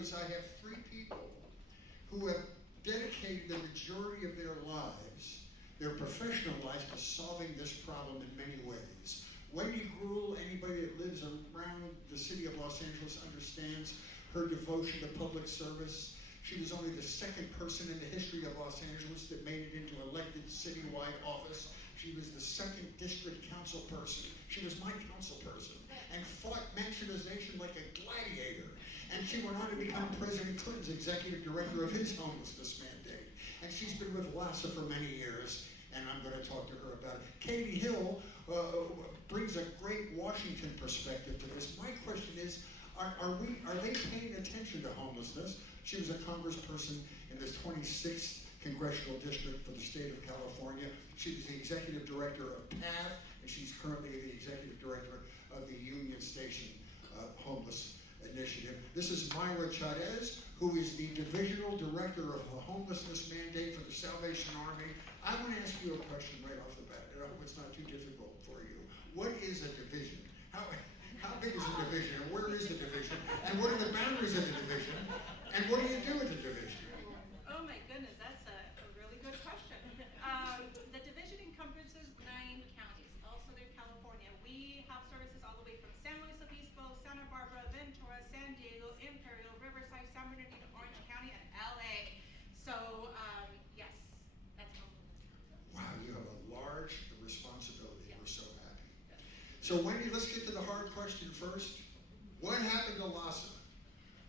because I have three people who have dedicated the majority of their lives, their professional lives, to solving this problem in many ways. Wendy Gruhl, anybody that lives around the city of Los Angeles understands her devotion to public service. She was only the second person in the history of Los Angeles that made it into elected citywide office. She was the second district council person. She was my council person and fought mansionization like a gladiator. And she went on to become President Clinton's executive director of his homelessness mandate. And she's been with LASA for many years, and I'm going to talk to her about it. Katie Hill brings a great Washington perspective to this. My question is, are they paying attention to homelessness? She was a congressperson in the 26th Congressional District for the state of California. She was the executive director of PATH, and she's currently the executive director of the Union Station Homeless Initiative. This is Myra Chavez, who is the divisional director of the homelessness mandate for the Salvation Army. I want to ask you a question right off the bat, and I hope it's not too difficult for you. What is a division? How big is a division, and where is the division, and what are the boundaries of the division, and what do you do with the division? Oh my goodness, that's a really good question. The division encompasses 9 counties, all Southern California. We have services all the way from San Luis Obispo, Santa Barbara, Ventura, San Diego, Imperial, Riverside, San Bernardino, Orange County, and LA. So, yes, that's homelessness. Wow, you have a large responsibility. Yes. We're so happy. Yes. So Wendy, let's get to the hard question first. What happened to LASA?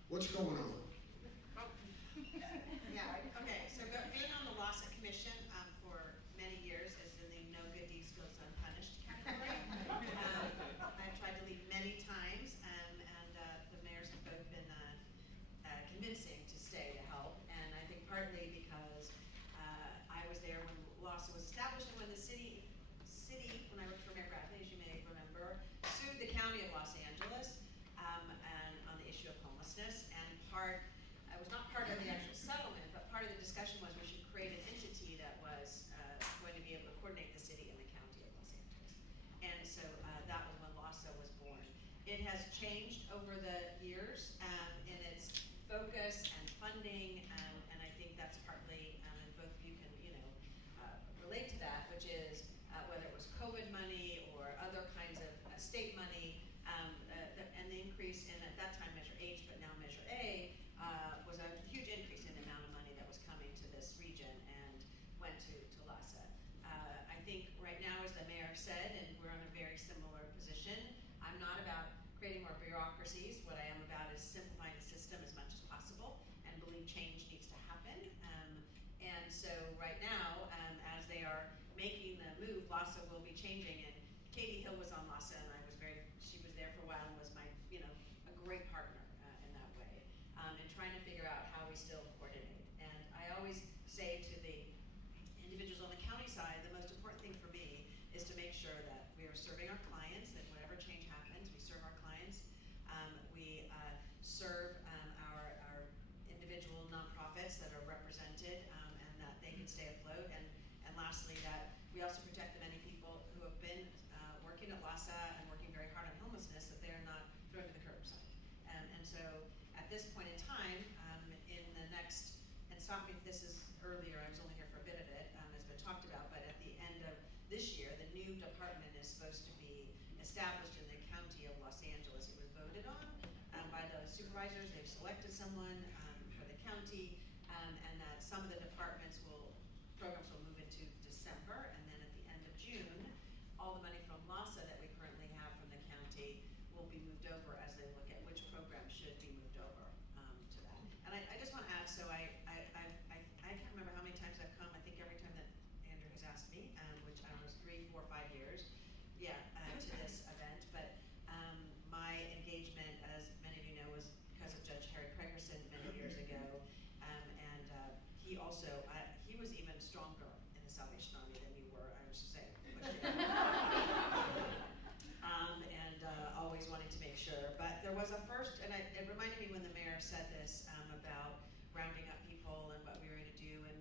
What's going on? Yeah, okay, so being on the LASA Commission for many years is in the no good deeds goes unpunished category. I've tried to leave many times, and the mayors have both been convincing to stay to help, and I think partly because I was there when LASA was established and when the city, when I worked for Mayor Bradley, as you may remember, sued the county of Los Angeles and on the issue of homelessness, and I was not part of the actual settlement, but part of the discussion was we should create an entity that was going to be able to coordinate the city and the county of Los Angeles. And so that was when LASA was born. It has changed over the years in its focus and funding, and I think that's partly, and both of you can, relate to that, which is whether it was COVID money or other kinds of state money, and the increase in, at that time, Measure H, but now Measure A, was a huge increase in the amount of money that was coming to this region and went to LASA. I think right now, as the mayor said, and we're in a very similar position, I'm not about creating more bureaucracies. What I am about is simplifying the system as much as possible and believe change needs to happen. And so right now, as they are making the move, LASA will be changing, and Katie Hill was on LASA, and she was there for a while and was my, a great partner in that way, and trying to figure out how we still coordinate. And I always say to the individuals on the county side, the most important thing for me is to make sure that we are serving our clients, that whatever change happens, we serve our clients. We serve our individual nonprofits that are represented, and that they can stay afloat. And lastly, that we also protect the many people who have been working at LASA and working very hard on homelessness, that they're not thrown to the curbside. And so at this point in time, in the next, and stop me if this is earlier, I was only here for a bit of it, it's been talked about, but at the end of this year, the new department is supposed to be established in the county of Los Angeles. It was voted on by the supervisors. They've selected someone for the county, and that some of the programs will move into December, and then at the end of June, all the money from LASA that we currently have from the county will be moved over as they look at which program should be moved over to that. And I just want to add, so I can't remember how many times I've come. I think every time that Andrew has asked me, which I don't know, is 3, 4, 5 years, to this event. But my engagement, as many of you know, was because of Judge Harry Pregerson many years ago, and he also, he was even stronger in the Salvation Army than you were, I would say. And always wanting to make sure. But there was a first, and it reminded me when the mayor said this about rounding up people and what we were going to do, and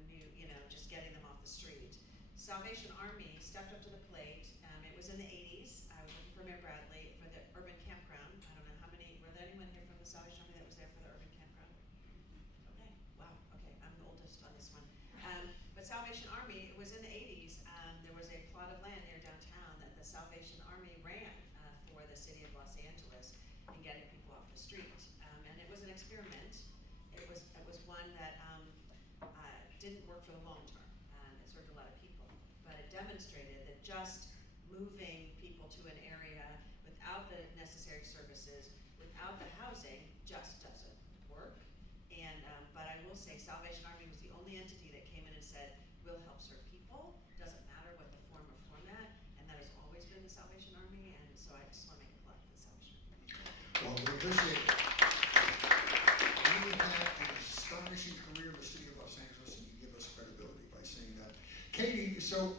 just getting them off the street. Salvation Army stepped up to the plate. It was in the 80s. I was looking for Mayor Bradley for the urban campground. I don't know how many, were there anyone here from the Salvation Army that was there for the urban campground? Salvation Army, it was in the 80s, there was a plot of land near downtown that the Salvation Army ran for the city of Los Angeles in getting people off the street. And it was an experiment. It was one that didn't work for the long term. It served a lot of people, but it demonstrated that just moving people to an area without the necessary services, without the housing, just doesn't work. And but I will say, Salvation Army was the only entity that came in and said, "We'll help serve people. Doesn't matter what the form or format," and that has always been the Salvation Army. And so I just want to make a plug for the Salvation Army. Well, we appreciate it. You had an astonishing career in the city of Los Angeles, and you give us credibility by saying that. Katie, so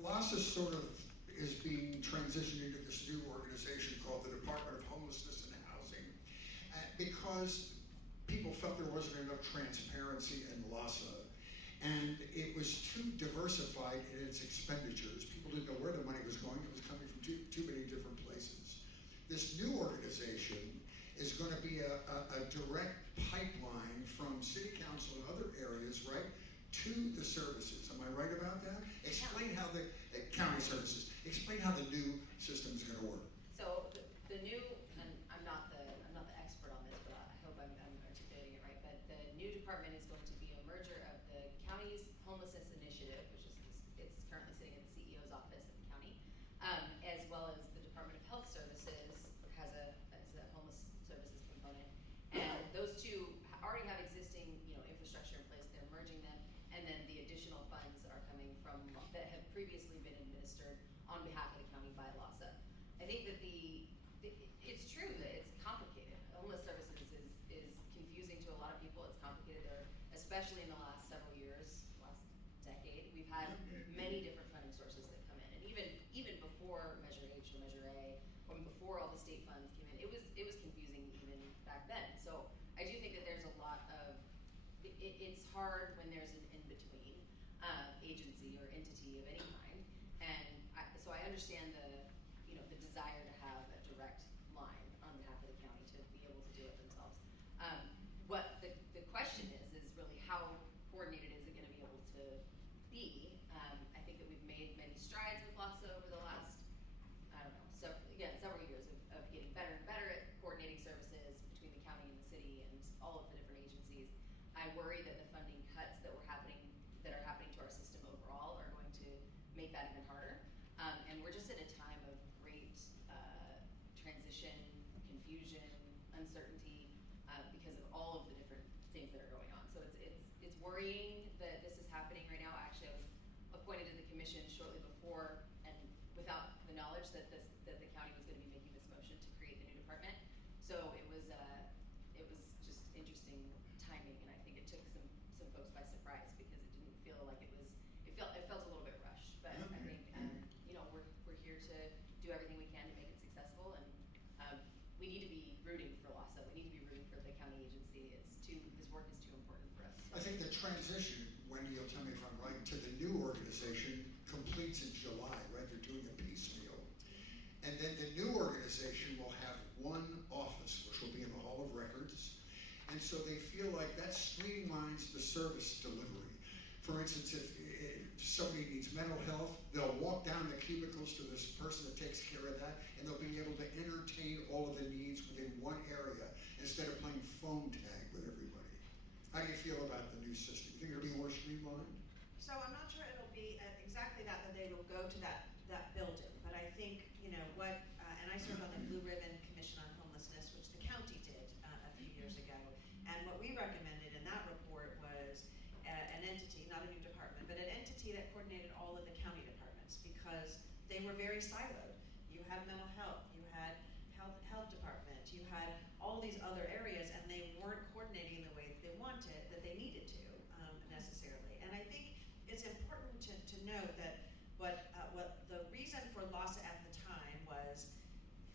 LASA sort of is being transitioned into this new organization called the Department of Homelessness and Housing, because people felt there wasn't enough transparency in LASA, and it was too diversified in its expenditures. People didn't know where the money was going. It was coming from too many different places. This new organization is going to be a direct pipeline from city council and other areas, right, to the services. Am I right about that? Explain how the county services. Explain how the new system is going to work. So the new, and I'm not the expert on this, but I hope I'm articulating it right. But the new department is going to be a merger of the county's homelessness initiative, which is it's currently sitting in the CEO's office at the county, as well as the Department of Health Services has a homeless services component, and those two already have existing infrastructure in place. They're merging them, and then the additional funds are coming from that have previously been administered on behalf of the county by LASA. I think that it's true that it's complicated. Homeless services is confusing to a lot of people. It's complicated there, especially in the last several years, last decade. We've had many different funding sources that come in, and even before Measure H or Measure A, or before all the state funds came in, it was confusing even back then. So I do think that there's a lot of it's hard when there's an in-between agency or entity of any kind, and so I understand the desire to have a direct line on behalf of the county to be able to do it themselves. What the question is really how coordinated is it going to be able to be? I think that we've made many strides with LASA over the last, several years of getting better and better at coordinating services between the county and the city and all of the different agencies. I worry that the funding cuts that are happening to our system overall are going to make that even harder. And we're just at a time of great transition, confusion, uncertainty, because of all of the different things that are going on. So it's worrying that this is happening right now. Actually, I was appointed to the commission shortly before, and without the knowledge that the county was going to be making this motion to create the new department. So it was just interesting timing, and I think it took some folks by surprise because it didn't feel like it felt a little bit rushed. But I think we're here to do everything we can to make it successful, and we need to be rooting for LASA. We need to be rooting for the county agency. This work is too important for us. I think the transition, Wendy, you'll tell me if I'm right, to the new organization completes in July, right? They're doing a piecemeal. And then the new organization will have one office, which will be in the Hall of Records. And so they feel like that streamlines the service delivery. For instance, if somebody needs mental health, they'll walk down the cubicles to this person that takes care of that, and they'll be able to entertain all of the needs within one area instead of playing phone tag with everybody. How do you feel about the new system? You think it'll be more streamlined? So I'm not sure it'll be exactly that they will go to that building, but I think, and I served on the Blue Ribbon Commission on Homelessness, which the county did a few years ago, and what we recommended in that report was an entity, not a new department, but an entity that coordinated all of the county departments, because they were very siloed. You had mental health, you had health department, you had all these other areas, and they weren't coordinating in the way that they wanted, that they needed to necessarily. And I think it's important to note that what the reason for LASA at the time was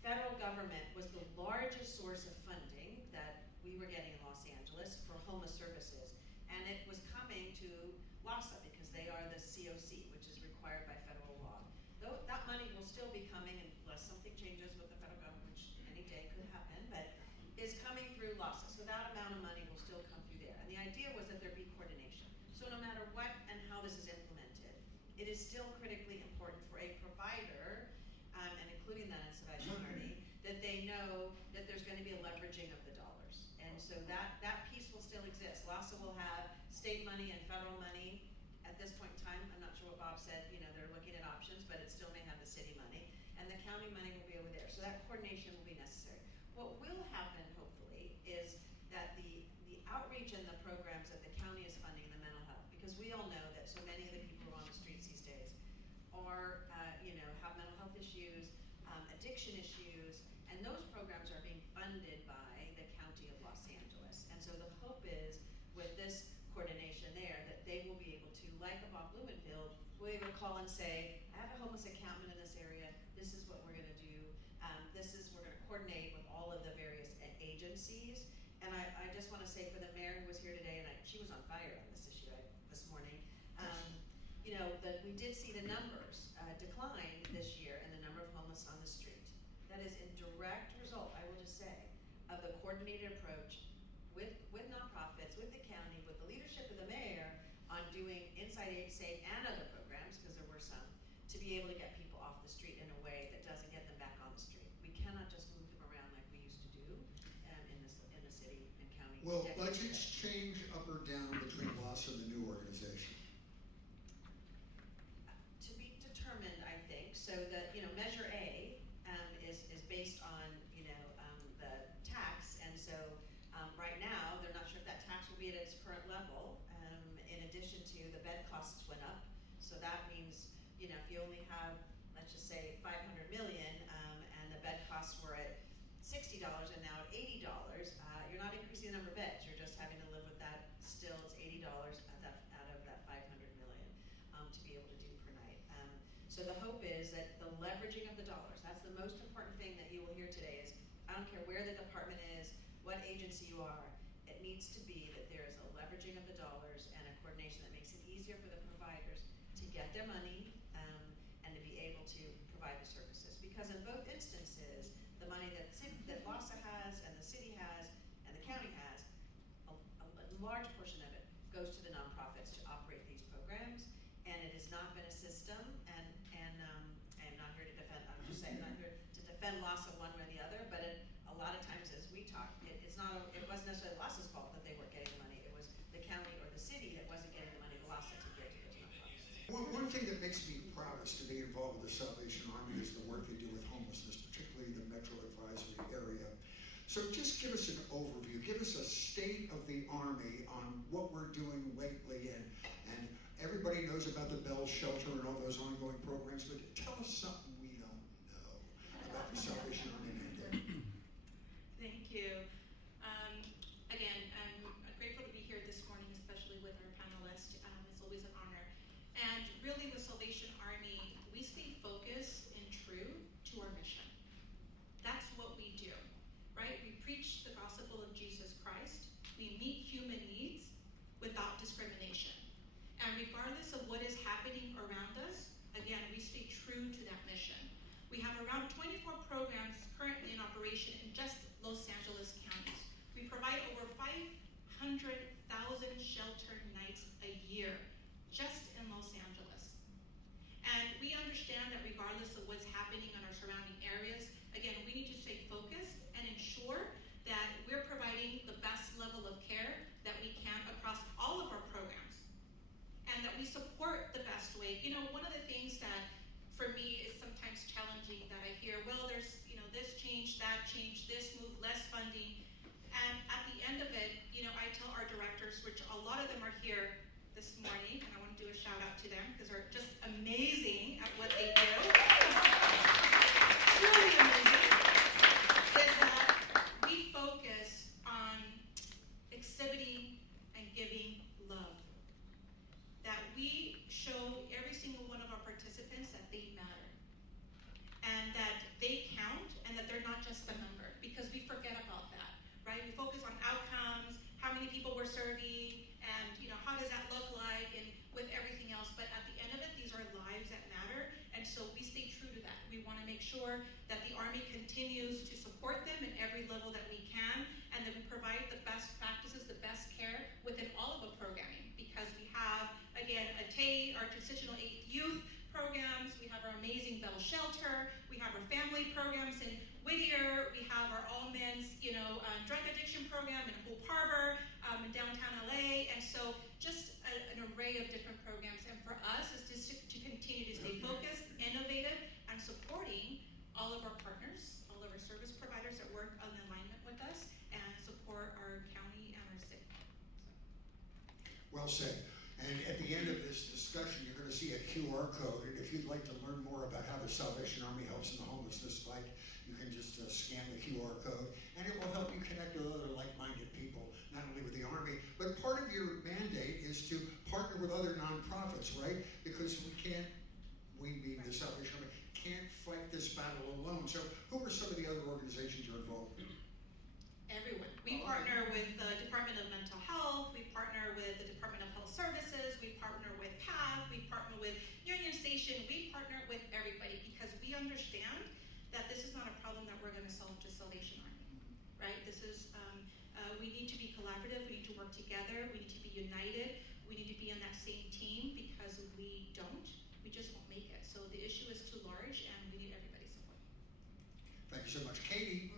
federal government was the largest source of funding that we were getting in Los Angeles for homeless services, and it was coming to LASA because they are the COC, which is required by federal law. Though that money will still be coming unless something changes with the federal government, which any day could happen, but is coming through LASA. So that amount of money will still come through there. And the idea was that there be coordination. So no matter what and how this is it is still critically important for a provider, and including that in Symposium Army, that they know that there's gonna be a leveraging of the dollars. And so that piece will still exist. LASA will have state money and federal money. At this point in time, I'm not sure what Bob said, they're looking at options, but it still may have the city money. And the county money will be over there. So that coordination will be necessary. What will happen, hopefully, is that the outreach and the programs that the county is funding in the mental health, because we all know that so many of the people who are on the streets these days are, have mental health issues, addiction issues, and those programs are being funded by the County of Los Angeles. And so the hope is, with this coordination there, that they will be able to, like a Bob Blumenfield, will be able to call and say, I have a homeless encampment in this area, this is what we're gonna do, we're gonna coordinate with all of the various agencies. And I just wanna say for the mayor who was here today, and she was on fire on this issue this morning, that we did see the numbers decline this year in the number of homeless on the street. That is in direct result, I will just say, of the coordinated approach with nonprofits, with the county, with the leadership of the mayor on doing Inside Aid Safe and other programs, because there were some, to be able to get people off the street in a way that doesn't get them back on the street. We cannot just move them around like we used to do in the city and county. Will decades budgets ago. change up or down between LASA and the new organization? To be determined, I think, so that, Measure A is based on, the tax, and so right now, they're not sure if that tax will be at its current level, in addition to the bed costs went up, so that means, if you only have, let's just say, 500 million, and the bed costs were at $60 and now at $80, you're not increasing the number of beds, you're just having to live with that, still it's $80 out of that 500 million, to be able to do per night. So the hope is that the leveraging of the dollars, that's the most important thing that you will hear today is, I don't care where the department is, what agency you are, it needs to be that there is a leveraging of the dollars and a coordination that makes it easier for the providers to get their money, and to be able to provide the services. Because in both instances, the money that LASA has and the city has and the county has, a large portion of it goes to the nonprofits to operate these programs, and it has not been a system, and I'm not here to defend, I'm just saying, I'm not here to defend LASA one way or the other, but a lot of times as we talk, it wasn't necessarily LASA's fault that they weren't getting the money, it was the county or the city that wasn't getting the money to LASA to give to those nonprofits. One thing that makes me proudest to be involved with the Salvation Army is the work they do with homelessness, particularly the Metro Advisory area. So just give us an overview, give us a state of the Army on what we're doing lately, and everybody knows about the Bell Shelter and all those ongoing programs, but tell us something we don't know about the Salvation Army mandate. Thank you. Again, I'm grateful to be here this morning, especially with our panelists. It's always an honor. And really with Salvation Army, we stay focused and true to our mission. That's what we do, right? We preach the gospel of Jesus Christ. We meet human needs without discrimination. And regardless of what is happening around us, again, we stay true to that mission. We have around 24 programs currently in operation in just Los Angeles counties. We provide over 500,000 shelter nights a year, just in Los Angeles. And we understand that regardless of what's happening in our surrounding areas, again, we need to stay focused and ensure that we're providing the best level of care that we can across all of our programs, and that we support the best way. One of the things that for me is sometimes challenging that I hear, well, there's, this change, that change, this move, less funding. And at the end of it, I tell our directors, which a lot of them are here this morning, and I want to do a shout out to them because they're just amazing at what they do. Truly amazing. Is that we focus on exhibiting and giving love. That we show every single one of our participants that they matter. And that they count, and that they're not just a number, because we forget about that, right? We focus on outcomes, how many people we're serving, and how does that look like, and with everything else. But at the end of it, these are lives that matter, and so we stay true to that. We want to make sure that the Army continues to support them in every level that we can, and that we provide the best practices, the best care within all of the programming, because we have, again, a TAY, our transitional youth shelter, we have our family programs in Whittier, we have our all men's, drug addiction program in Hope Harbor, in downtown LA, and so just an array of different programs. And for us, is just to continue to stay focused, innovative, and supporting all of our partners, all of our service providers that work on alignment with us, and support our county and our city. Well said. And at the end of this discussion, you're going to see a QR code, and if you'd like to learn more about how the Salvation Army helps in the homelessness fight, you can just scan the QR code, and it will help you connect with other like-minded people, not only with the Army, but part of your mandate is to partner with other nonprofits, right? Because we being the Salvation Army, can't fight this battle alone. So who are some of the other organizations you're involved in? Everyone. We partner with the Department of Mental Health, we partner with the Department of Health Services, we partner with PATH, we partner with Union Station, we partner with everybody because we understand that this is not a problem that we're gonna solve just Salvation Army, right? This is, we need to be collaborative, we need to work together, we need to be united, we need to be on that same team because if we don't, we just won't make it. So the issue is too large and we need everybody's support. Thank you so much. Katie,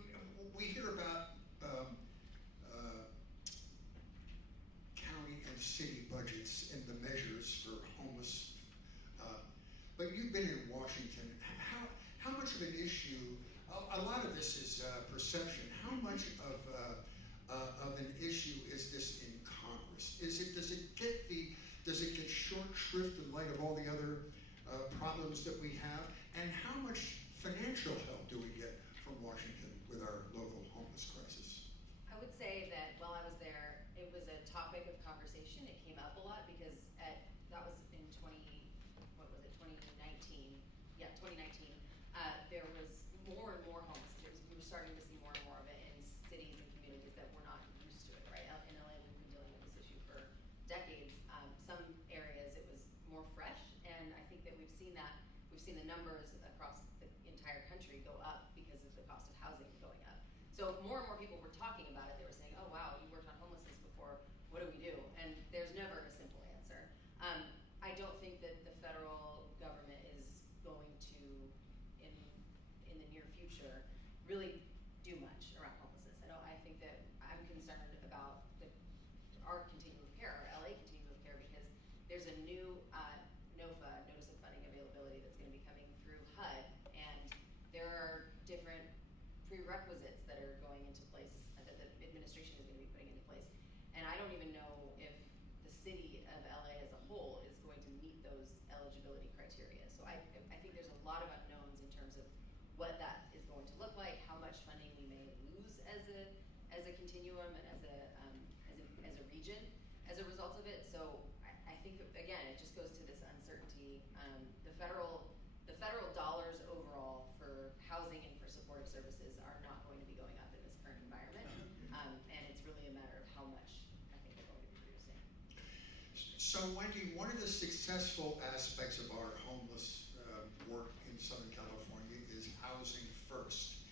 we hear about county and city budgets and the measures for homeless, but you've been in Washington. How much of an issue? A lot of this is perception. How much of an issue is this in Congress? Does it get short shrift in light of all the other problems that we have? And how much financial help do we get from Washington with our local homeless crisis? I would say that while I was there, it was a topic of conversation. It came up a lot because that was in 2019. Yeah, 2019. There was more and more homelessness. We were starting to see more and more of it in cities and communities that were not used to it, right? In LA, we've been dealing with this issue for decades. Some areas it was more fresh, and I think that we've seen the numbers across the entire country go up because of the cost of housing going up. So more and more people were talking about it. They were saying, oh wow, you worked on homelessness before, what do we do? And there's never a simple answer. I don't think that the federal government is going to, in the near future, really do much around homelessness. I think that I'm concerned about our continuum of care, our LA continuum of care, because there's a new NOFA, Notice of Funding Availability, that's going to be coming through HUD, and there are different prerequisites that are going into place, that the administration is going to be putting into place. And I don't even know if the city of LA as a whole is going to meet those eligibility criteria. So I think there's a lot of unknowns in terms of what that is going to look like, how much funding we may lose as a continuum and as a region as a result of it. So I think, again, it just goes to this uncertainty. The federal dollars overall for housing and for supportive services are not going to be going up in this current environment. And it's really a matter of how much I think they're going to be producing. So Wendy, one of the successful aspects of our homeless work in Southern California is housing first.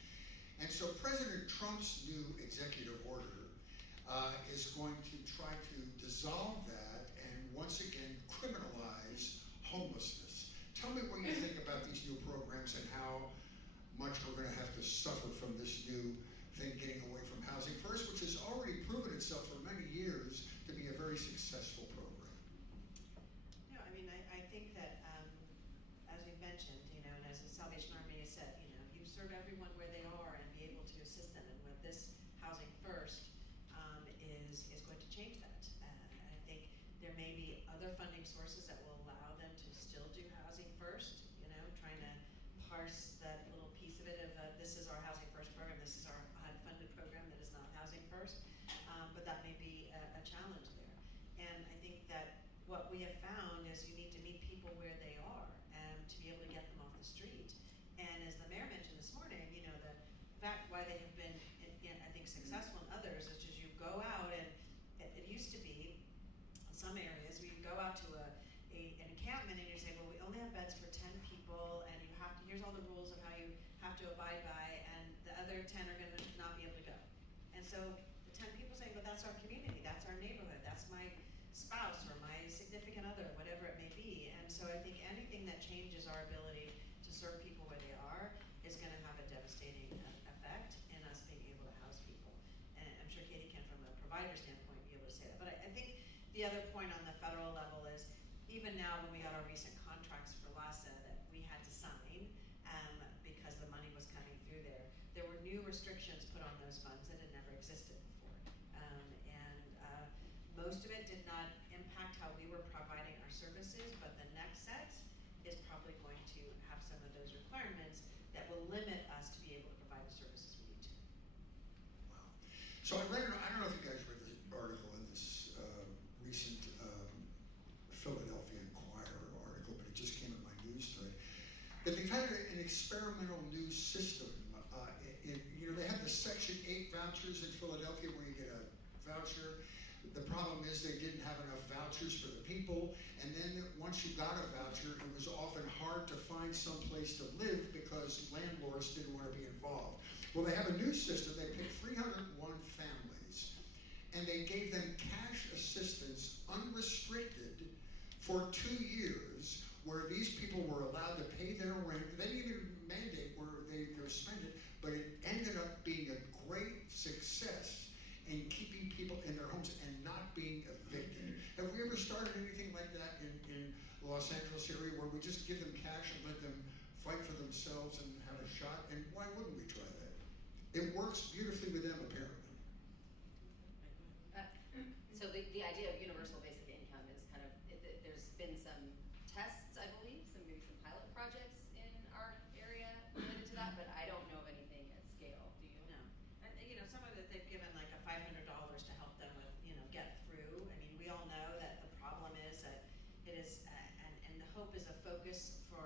And so President Trump's new executive order is going to try to dissolve that and once again criminalize homelessness. Tell me what you think about these new programs and how much we're going to have to suffer from this new thing, getting away from housing first, which has already proven itself for many years to be a very successful program. No, I mean, I think that, as you've mentioned, and as the Salvation Army has said, you serve everyone where they are and be able to assist them. And with this housing first is going to change that. I think there may be other funding sources that will allow them to still do housing first, trying to parse that little piece of it of this is our housing first program, this is our HUD-funded program that is not housing first. But that may be a challenge there. And I think that what we have found is you need to meet people where they are and to be able to get them off the street. And as the mayor mentioned this morning, the fact why they have been, I think, successful in others is just you go out and it used to be in some areas where you go out to an encampment and you say, well, we only have beds for 10 people and here's all the rules of how you have to abide by, and the other 10 are going to not be able to go. And so the 10 people saying, but that's our community, that's our neighborhood, that's my spouse or my significant other, whatever it may be. And so I think anything that changes our ability to serve people where is gonna have a devastating effect in us being able to house people. And I'm sure Katie can, from a provider standpoint, be able to say that. But I think the other point on the federal level is, even now when we got our recent contracts for LASA that we had to sign, because the money was coming through there were new restrictions put on those funds that had never existed before. Most of it did not impact how we were providing our services, but the next set is probably going to have some of those requirements that will limit us to be able to provide the services we need to. Wow. So I don't know if you guys read this article in this recent Philadelphia Inquirer article, but it just came in my news thread. But they've had an experimental new system. They have the Section 8 vouchers in Philadelphia where you get a voucher. The problem is they didn't have enough vouchers for the people, and then once you got a voucher, it was often hard to find some place to live because landlords didn't want to be involved. Well, they have a new system. They picked 301 families, and they gave them cash assistance unrestricted for 2 years, where these people were allowed to pay their rent. They didn't even mandate where they spend it, but it ended up being a great success in keeping people in their homes and not being evicted. Have we ever started anything like that in Los Angeles area, where we just give them cash and let them fight for themselves and have a shot? And why wouldn't we try that? It works beautifully with them, apparently. So the idea of universal basic income is kind of, there's been some tests, I believe, maybe some pilot projects in our area related to that, but I don't know of anything at scale. Do you? No. Some of it they've given like a $500 to help them with, get through. I mean, we all know that the problem is that it is, and the hope is a focus for,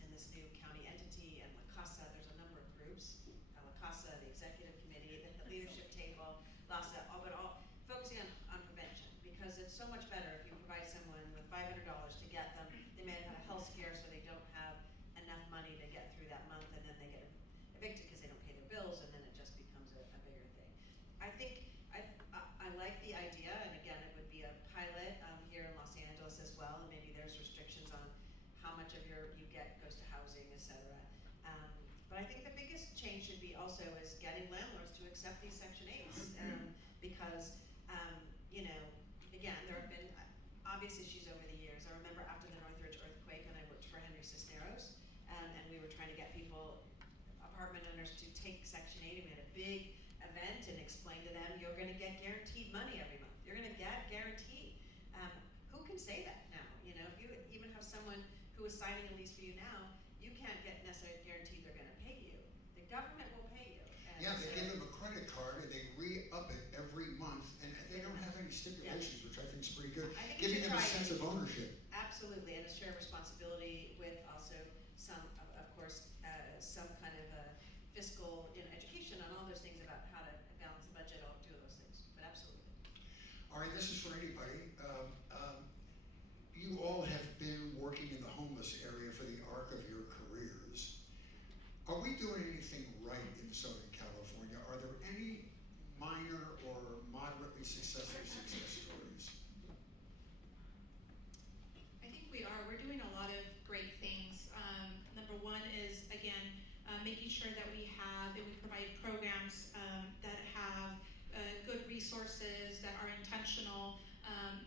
in this new county entity, and La Casa, there's a number of groups, La Casa, the executive committee, the leadership table, LASA, but all focusing on prevention, because it's so much better if you provide someone with $500 to get them. They may have had a health scare, so they don't have enough money to get through that month, and then they get evicted because they don't pay their bills, and then it just becomes a bigger thing. I think I like the idea, and again, it would be a pilot here in Los Angeles as well, and maybe there's restrictions on how much of you get goes to housing, etc. But I think the biggest change should be also is getting landlords to accept these Section 8s, because again, there have been obvious issues over the years. I remember after the Northridge earthquake, and I worked for Henry Cisneros, and we were trying to get people, apartment owners, to take Section 8, and we had a big event and explained to them, you're going to get guaranteed money every month. You're going to get guaranteed. Who can say that now? If you even have someone who is signing a lease for you now, you can't get necessarily guaranteed they're going to pay you. The government will pay you. Yeah, they give them a credit card and they re-up it every month, and they don't have any stipulations, which I think is pretty good, I think giving you should them a try sense it. of ownership. Absolutely, and a shared responsibility with also some, of course, some kind of fiscal education on all those things about how to balance the budget, all do those things, but absolutely. All right, this is for anybody. You all have been working in the homeless area for the arc of your careers. Are we doing anything right in Southern California? Are there any minor or moderately successful success stories? I think we are. We're doing a lot of great things. Number one is, again, making sure that we have and we provide programs that have good resources, that are intentional,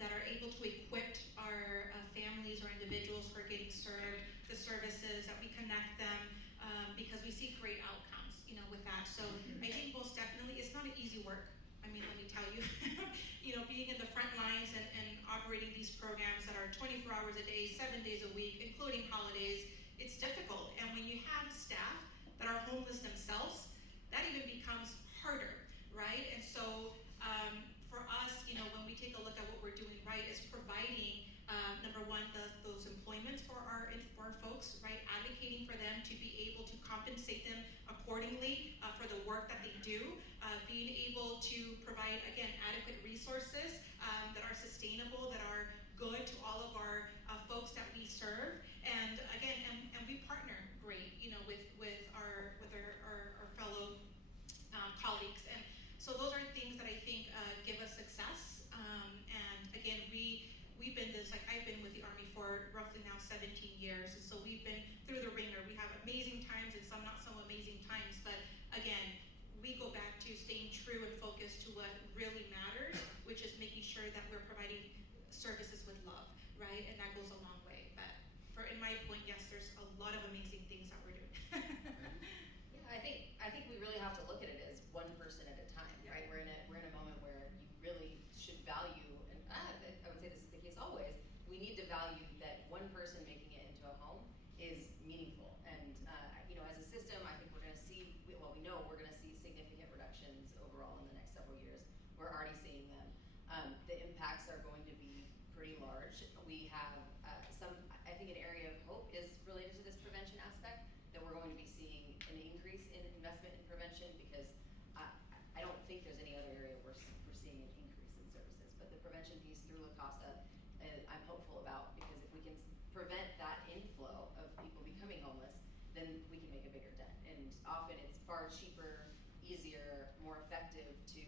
that are able to equip our families or individuals who are getting served the services, that we connect them, because we see great outcomes, with that. So I think most definitely, it's not an easy work. I mean, let me tell you, being in the front lines and operating these programs that are 24 hours a day, 7 days a week, including holidays, it's difficult. And when you have staff that are homeless themselves, that even becomes harder, right? And so for us, when we take a look at what we're doing right, is providing, number one, those employments for our folks, right? Advocating for them to be able to compensate them accordingly for the work that they do, being able to provide, again, adequate resources that are sustainable, that are good to all of our folks that we serve, and again, and we partner great, with our fellow colleagues, and so those are things that I think give us success. And again, we've been I've been with the Army for roughly now 17 years, and so we've been through the ringer. We have amazing times and some not so sure that we're providing services with love, right? And that goes a long way. But in my point, yes, there's a lot of amazing things that we're doing. Yeah, I think we really have to look at it as one person at a time, Yeah. right? We're in a moment where you really should value, and I would say this is the case always. We need to value that one person making it into a home is meaningful, and as a system, I think we're going to see. Well, we know we're going to see significant reductions overall in the next several years. We're already seeing them. The impacts are going to be pretty large. We have I think an area of hope is related to this prevention aspect, that we're going to be seeing an increase in investment in prevention, because I don't think there's any other area where we're seeing an increase in services. But the prevention piece through La Casa, I'm hopeful about, because if we can prevent that inflow of people becoming homeless, then we can make a bigger dent. And often it's far cheaper, easier, more effective to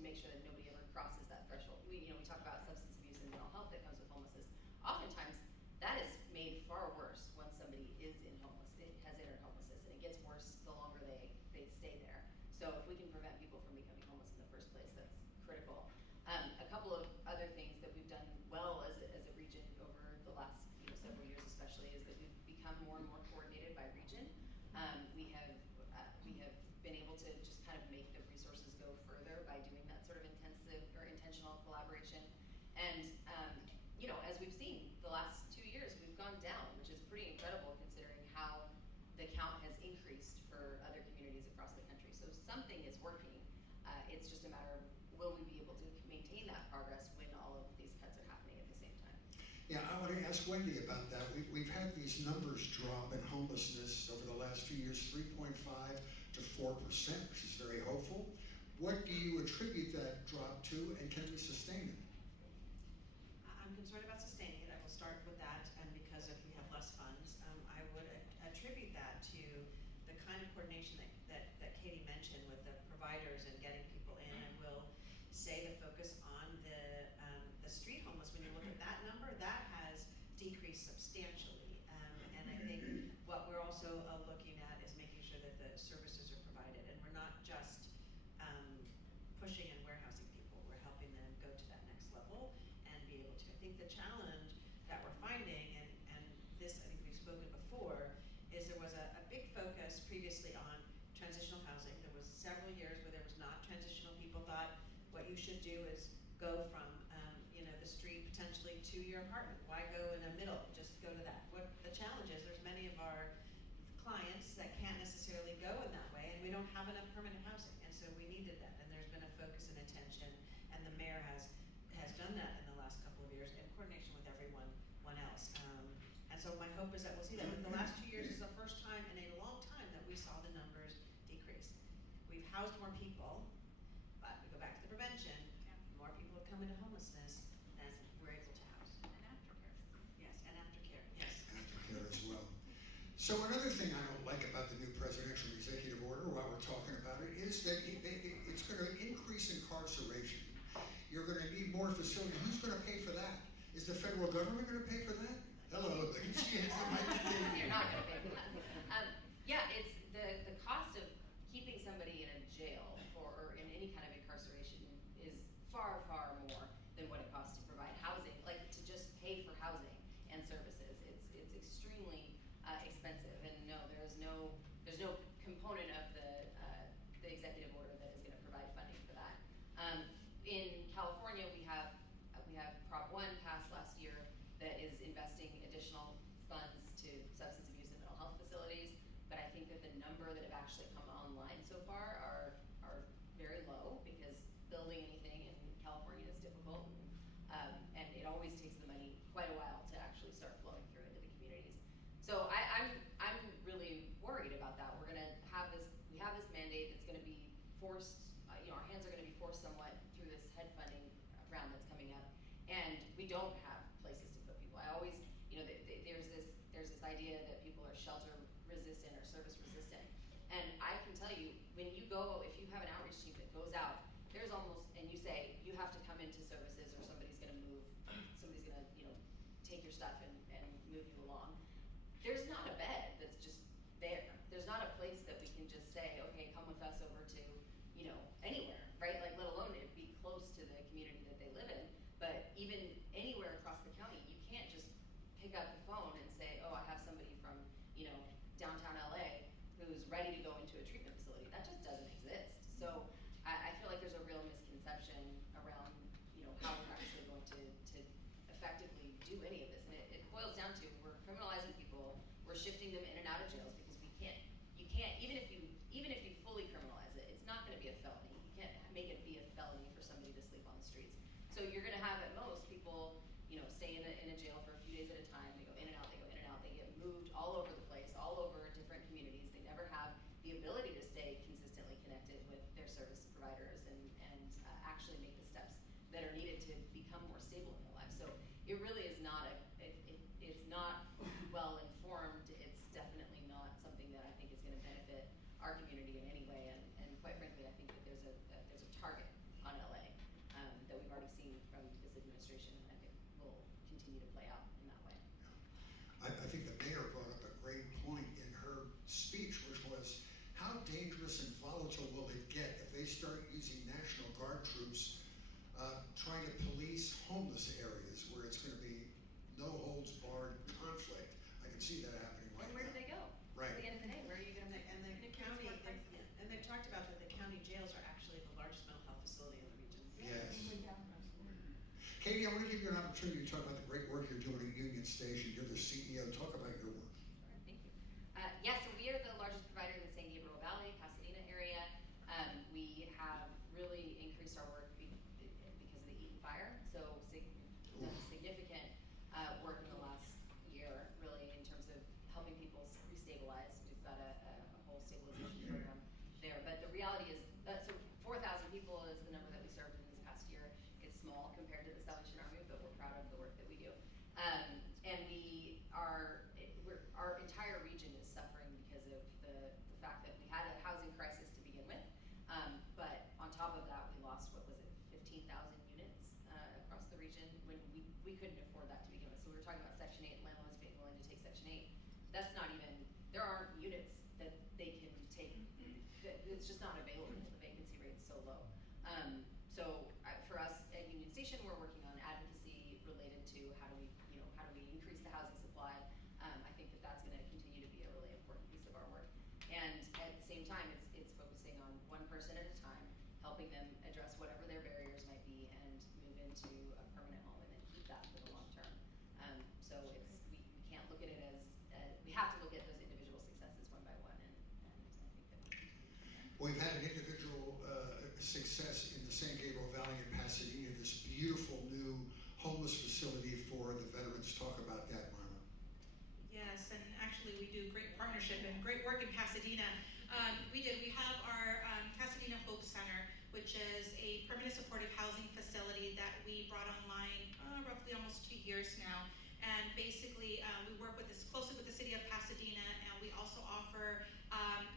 make sure that nobody ever crosses that threshold. We talk about substance abuse and mental health that comes with homelessness. Oftentimes, that is made far worse once somebody has entered homelessness, and it gets worse the longer they stay there. So if we can prevent people from becoming homeless in the first place, that's critical. A couple of other things that we've done well as a region over the last several years, especially, is that we've become more and more coordinated by region. We have been able to just kind of make the resources go further by doing that sort of intensive or intentional collaboration. And as we've seen the last 2 years, we've gone down, which is pretty incredible considering how the count has increased for other communities across the country. So something is working. It's just a matter of, will we be able to maintain that progress when all of these cuts are happening at the same time? Yeah, I want to ask Wendy about that. We've had these numbers drop in homelessness over the last few years, 3.5 to 4%, which is very hopeful. What do you attribute that drop to, and can we sustain it? I'm concerned about sustaining it. I will start with that, and because if we have less funds, I would attribute that to the kind of coordination that Katie mentioned with the providers and getting people in. I will say the focus on the street homeless. When you look at that number, that has decreased substantially, and I think what we're also looking at is making sure that the services are provided, and we're not just pushing and warehousing people. We're helping them go to that next level and be able to. I think the challenge that we're finding, and this I think we've spoken before, is there was a big focus previously on transitional housing. There was several years where there was not transitional. People thought what you should do is go from the street potentially to your apartment. Why go in the middle? Just go to that. What the challenge is, there's many of our clients that can't necessarily go in that way, and we don't have enough permanent housing, and so we needed that. And there's been a focus and attention, and the mayor has done that in the last couple of years in coordination with everyone else. And so my hope is that we'll see that. But the last 2 years is the first time in a long time that we saw the numbers decrease. We've housed more people, but we go back to the prevention. More people have come into homelessness than we're able to house. And aftercare. Yes, and aftercare. Yes. Aftercare as well. So another thing I don't like about the new presidential executive order, while we're talking about it, is that it's going to increase incarceration. You're going to need more facilities. Who's going to pay for that? Is the federal government going to pay for that? Hello, she has the mic. You're not going to pay for that. It's the cost of keeping somebody in a jail or in any kind of incarceration is far, far more than what it costs to provide housing, like to just pay for housing and services. It's extremely expensive, and no, there's no component of the executive order that is going to provide funding for that. In California, we have Prop 1 passed last year that is investing additional funds to substance abuse and mental health facilities, but I think that the number that have actually come online so far are very low, because building anything in California is difficult, and it always takes the money quite a while to actually start flowing through into the communities. So I'm really worried about that. We have this mandate that's going to be forced. Our hands are going to be forced somewhat through this HUD funding round that's coming up, and we don't have places to put people. I always, there's this idea that people are shelter resistant or service resistant, and I can tell you, when you go, if you have an outreach team that goes out, there's almost, and you say you have to come into services, or somebody's going to take your stuff and move you along. There's not a bed that's just there. There's not a place that we can just say, okay, come with us over to, anywhere, right? Like, let alone it be close to the community that they live in. But pick up the phone and say, oh, I have somebody from, you know, downtown LA who's ready to go into a treatment facility. That just doesn't exist. So I feel like there's a real misconception around, you know, how we're actually going to effectively do any of this. And it boils down to, we're criminalizing people, we're shifting them in and out of jails because you can't, even if you fully criminalize it, it's not gonna be a felony. You can't make it be a felony for somebody to sleep on the streets. So you're gonna have at most people, you know, stay in a jail for a few days at a time. They go in and out, they get moved all over the place, all over different communities. They never have the ability to stay consistently connected with their service providers and actually make the steps that are needed to become more stable in their lives. So it really is not it's not well informed. It's definitely not something that I think is going to benefit our community in any way. And quite frankly, I think that there's a target on LA that we've already seen from this administration, and I think will continue to play out in that way. I think the mayor brought up a great point in her speech, which was, how dangerous and volatile will it get if they start using National Guard troops trying to police homeless areas where it's going to be no holds barred conflict? I can see that happening right And where now. do they go? Right. At the end of the day, where are you going to And the county, and they've talked about that the county jails are actually the largest mental health facility in the region. Yes. Katie, I want to give you an opportunity to talk about the great work you're doing at Union Station. You're the CEO. Talk about your work. Thank you. So we are the largest provider in the San Gabriel Valley, Pasadena area. We have really increased our work because of the Eaton fire. So done significant work in the last year, really, in terms of helping people restabilize. We've got a whole stabilization program there. But the reality is, so 4,000 people is the number that we served in this past year. It's small compared to the Salvation Army, but we're proud of the work that we do. And our entire region is suffering because of the fact that we had a housing crisis to begin with. But on top of that, we lost, 15,000 units across the region when we couldn't afford that to begin with. So we were talking about Section 8, landlords being willing to take Section 8. That's not even, there aren't units that they can take, it's just not available. The vacancy rate's so low. For us at Union Station, we're working on advocacy related to how do we increase the housing supply. I think that that's going to continue to be a really important piece of our work. And at the same time, it's focusing on one person at a time, helping them address whatever their barriers might be and move into a permanent home and then keep that for the long term. So we can't look at it as, we have to look at those individual successes one by one, and I think that We've had an individual success in the San Gabriel Valley in Pasadena, this beautiful new homeless facility for the veterans. Talk about that, Marla. Yes, and actually we do great partnership and great work in Pasadena. We have our Pasadena Hope Center, which is a permanent supportive housing facility that we brought online roughly almost 2 years now. And basically, we work closely with the city of Pasadena, and we also offer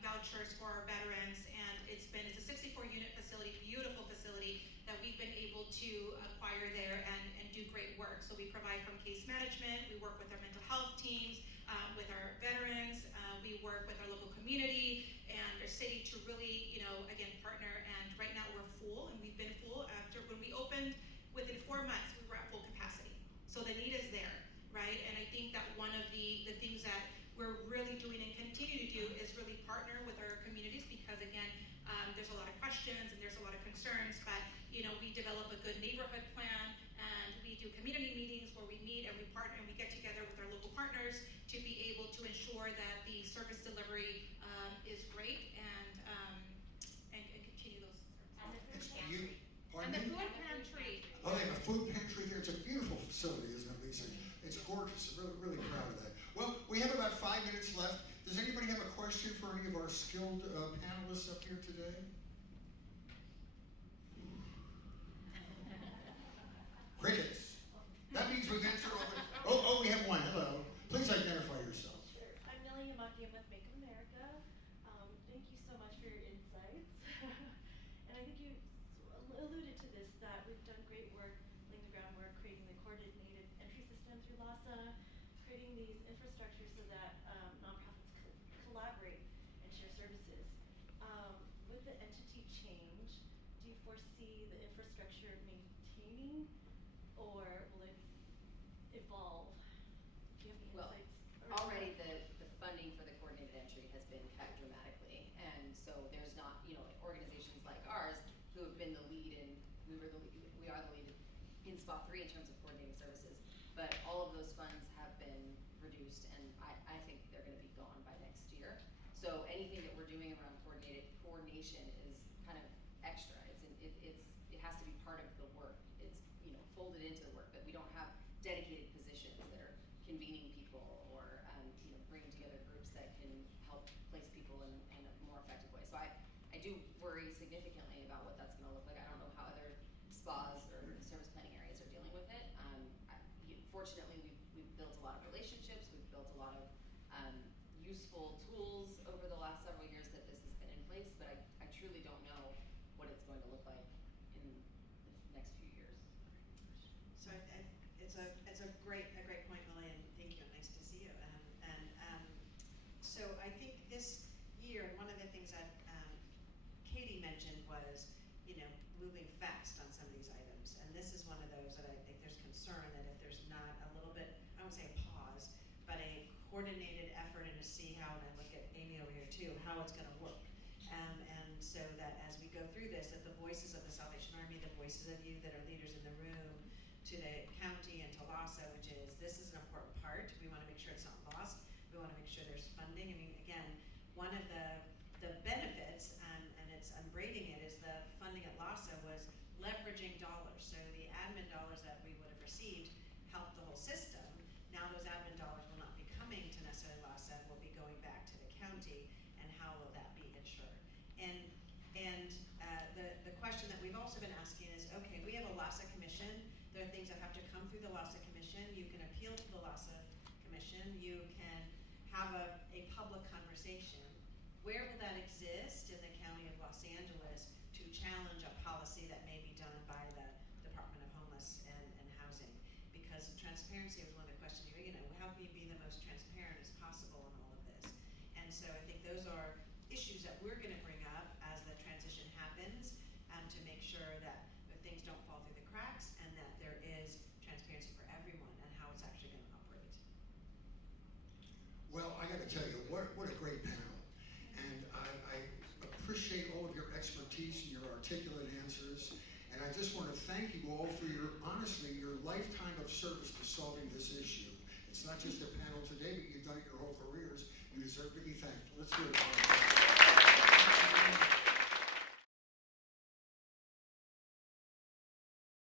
vouchers for our veterans. And it's a 64-unit facility, beautiful facility that we've been able to acquire there and do great work. So we provide from case management, we work with our mental health teams, with our veterans, we work with our local community and our city to really, again, partner. And right now we're full, and we've been full after when we opened. Within 4 months, we were at full capacity. So the need is there, right? And I think that one of the things that we're really doing and continue to do is really partner with our communities, because again, there's a lot of questions and there's a lot of concerns, but we develop a good neighborhood plan, and we do community meetings where we meet and we partner and we get together with our local partners to be able to ensure that the service delivery is great and continue those services. And the food pantry. Oh, they have a food pantry there. It's a beautiful facility, isn't it, Lisa? It's gorgeous. I'm really, really proud of that. Well, we have about 5 minutes left. Does anybody have a question for any of our skilled panelists up here today? Crickets. That means we've answered all the... Oh, we have one. Hello. Please identify yourself. Sure. I'm Millie Yamaki. I'm with Make America. Thank you so much for your insights. And I think you alluded to this, that we've done great work laying the groundwork, creating the coordinated entry system through LASA, creating these infrastructures so that nonprofits collaborate and share services. With the entity change, do you foresee the infrastructure maintaining, or will it evolve? So there's not, you know, organizations like ours who have been the lead in, we are the lead in SPA 3 in terms of coordinating services, but all of those funds have been reduced, and I think they're gonna be gone by next year. So anything that we're doing around coordination is kind of extra. It has to be part of the work. It's, you know, folded into the work, but we don't have dedicated positions that are convening people or, you know, bringing together groups that can help place people in a more effective way. So I do worry significantly about what that's gonna look like. I don't know how other spas or service planning areas are dealing with it. Fortunately, we've built a lot of relationships. We've built a lot of useful tools over the last several years that this has been in place, but I truly don't know what it's going to look like in the next few years. So it's a great point, Lily, and thank you. Nice to see you. So I think this year, one of the things that Katie mentioned was, you know, moving fast on some of these items, and this is one of those that I think there's concern that if there's not a little bit, I won't say a pause, but a coordinated effort and to see how, and I look at Amy over here too, how it's going to work. And so that as we go through this, that the voices of the Salvation Army, the voices of you that are leaders in the room, to the county and to LASA, which is, this is an important part. We want to make sure it's not lost. We want to make sure there's funding. I mean, again, one of the benefits, and I'm braiding it, is the funding at LASA was leveraging dollars. So the admin dollars that we would have received helped the whole system. Now those admin dollars will not be coming to necessarily LASA, will be going back to the county, and how will that be ensured? And the question that we've also been asking is, okay, we have a LASA commission. There are things that have to come through the LASA commission. You can appeal to the LASA commission. You can have a public conversation. Where will that exist in the County of Los Angeles to challenge a policy that may be done by the Department of Homeless and Housing? Because transparency was one of the questions, you know, how can you be the most transparent as possible in all of this? And so I think those are issues that we're gonna bring up as the transition happens, to make sure that things don't fall through the cracks and that there is transparency for everyone and how it's actually gonna operate. Well, I gotta tell you, what a great panel. And I appreciate all of your expertise and your articulate answers. And I just want to thank you all for honestly, your lifetime of service to solving this issue. It's not just a panel today, but you've done it your whole careers. You deserve to be thanked. Let's do it.